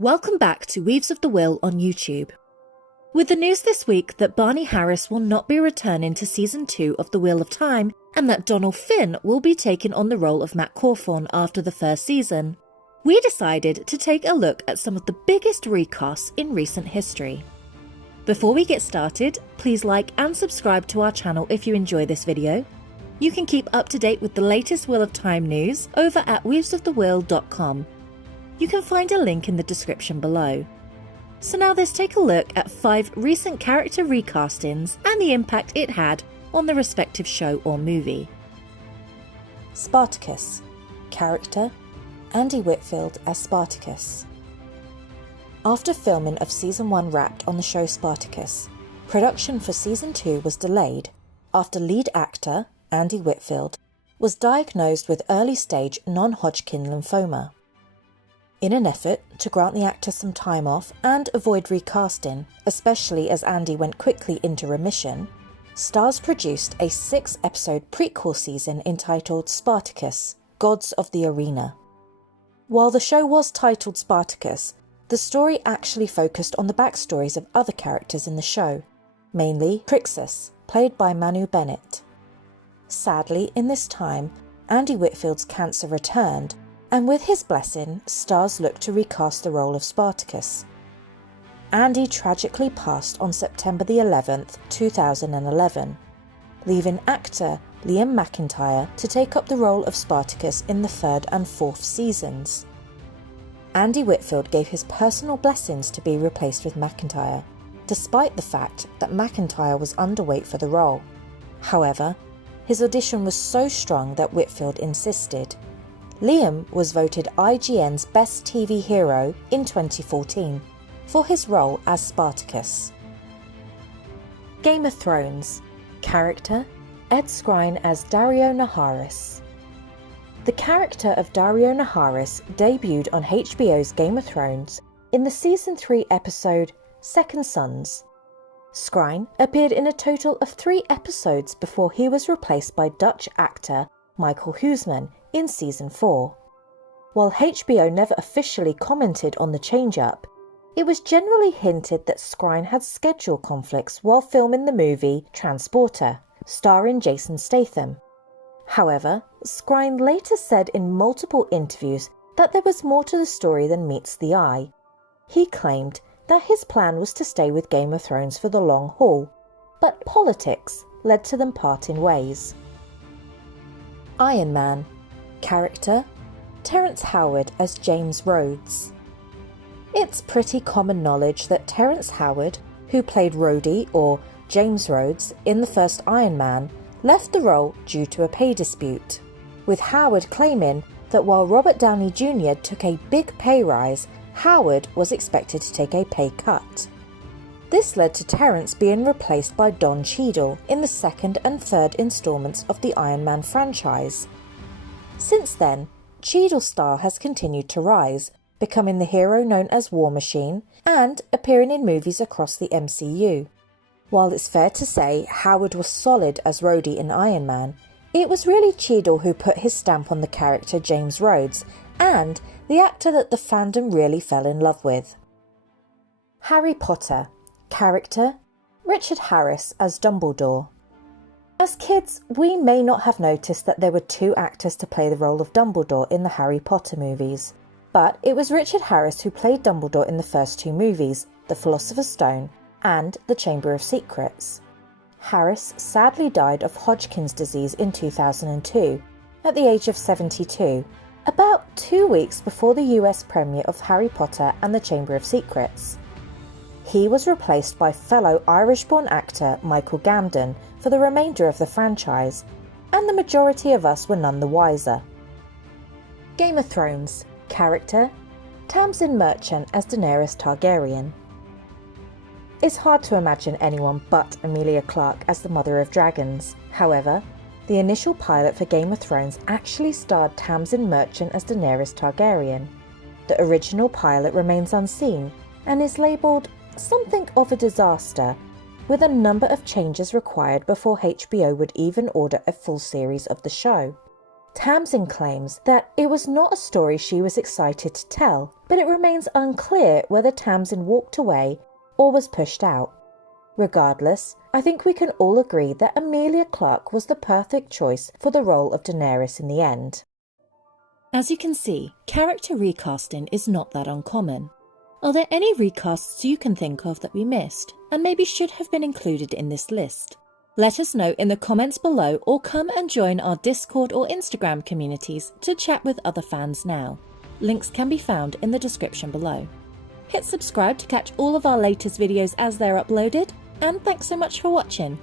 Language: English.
Welcome back to Weaves of the Will on YouTube. With the news this week that Barney Harris will not be returning to Season 2 of The Wheel of Time and that Donal Finn will be taking on the role of Matt Cawthorn after the first season, we decided to take a look at some of the biggest recasts in recent history. Before we get started, please like and subscribe to our channel if you enjoy this video. You can keep up to date with the latest Wheel of Time news over at weavesofthewill.com. You can find a link in the description below. So now let's take a look at 5 recent character recastings and the impact it had on the respective show or movie. Spartacus. Character: Andy Whitfield as Spartacus. After filming of Season 1 wrapped on the show Spartacus, production for Season 2 was delayed after lead actor, Andy Whitfield, was diagnosed with early-stage non-Hodgkin lymphoma. In an effort to grant the actor some time off and avoid recasting, especially as Andy went quickly into remission, Starz produced a 6-episode prequel season entitled Spartacus: Gods of the Arena. While the show was titled Spartacus, the story actually focused on the backstories of other characters in the show, mainly Crixus, played by Manu Bennett. Sadly, in this time, Andy Whitfield's cancer returned, and with his blessing, Starz looked to recast the role of Spartacus. Andy tragically passed on September the 11th, 2011, leaving actor Liam McIntyre to take up the role of Spartacus in the 3rd and 4th seasons. Andy Whitfield gave his personal blessings to be replaced with McIntyre, despite the fact that McIntyre was underweight for the role. However, his audition was so strong that Whitfield insisted. Liam was voted IGN's Best TV Hero in 2014 for his role as Spartacus. Game of Thrones. Character: Ed Skrein as Daario Naharis. The character of Daario Naharis debuted on HBO's Game of Thrones in the Season 3 episode Second Sons. Skrein appeared in a total of 3 episodes before he was replaced by Dutch actor Michael Huisman in Season 4. While HBO never officially commented on the change-up, it was generally hinted that Skrein had schedule conflicts while filming the movie Transporter, starring Jason Statham. However, Skrein later said in multiple interviews that there was more to the story than meets the eye. He claimed that his plan was to stay with Game of Thrones for the long haul, but politics led to them parting ways. Iron Man. Character: Terrence Howard as James Rhodes. It's pretty common knowledge that Terrence Howard, who played Rhodey or James Rhodes in the first Iron Man, left the role due to a pay dispute, with Howard claiming that while Robert Downey Jr. took a big pay rise, Howard was expected to take a pay cut. This led to Terrence being replaced by Don Cheadle in the 2nd and 3rd installments of the Iron Man franchise. Since then, Cheadle's star has continued to rise, becoming the hero known as War Machine and appearing in movies across the MCU. While it's fair to say Howard was solid as Rhodey in Iron Man, it was really Cheadle who put his stamp on the character James Rhodes, and the actor that the fandom really fell in love with. Harry Potter. Character: Richard Harris as Dumbledore. As kids, we may not have noticed that there were 2 actors to play the role of Dumbledore in the Harry Potter movies, but it was Richard Harris who played Dumbledore in the first 2 movies, The Philosopher's Stone and The Chamber of Secrets. Harris sadly died of Hodgkin's disease in 2002, at the age of 72, about 2 weeks before the US premiere of Harry Potter and the Chamber of Secrets. He was replaced by fellow Irish-born actor Michael Gambon for the remainder of the franchise, and the majority of us were none the wiser. Game of Thrones. Character: Tamsin Merchant as Daenerys Targaryen. It's hard to imagine anyone but Emilia Clarke as the Mother of Dragons. However, the initial pilot for Game of Thrones actually starred Tamsin Merchant as Daenerys Targaryen. The original pilot remains unseen and is labelled something of a disaster, with a number of changes required before HBO would even order a full series of the show. Tamsin claims that it was not a story she was excited to tell, but it remains unclear whether Tamsin walked away or was pushed out. Regardless, I think we can all agree that Emilia Clarke was the perfect choice for the role of Daenerys in the end. As you can see, character recasting is not that uncommon. Are there any recasts you can think of that we missed, and maybe should have been included in this list? Let us know in the comments below, or come and join our Discord or Instagram communities to chat with other fans now. Links can be found in the description below. Hit subscribe to catch all of our latest videos as they're uploaded, and thanks so much for watching.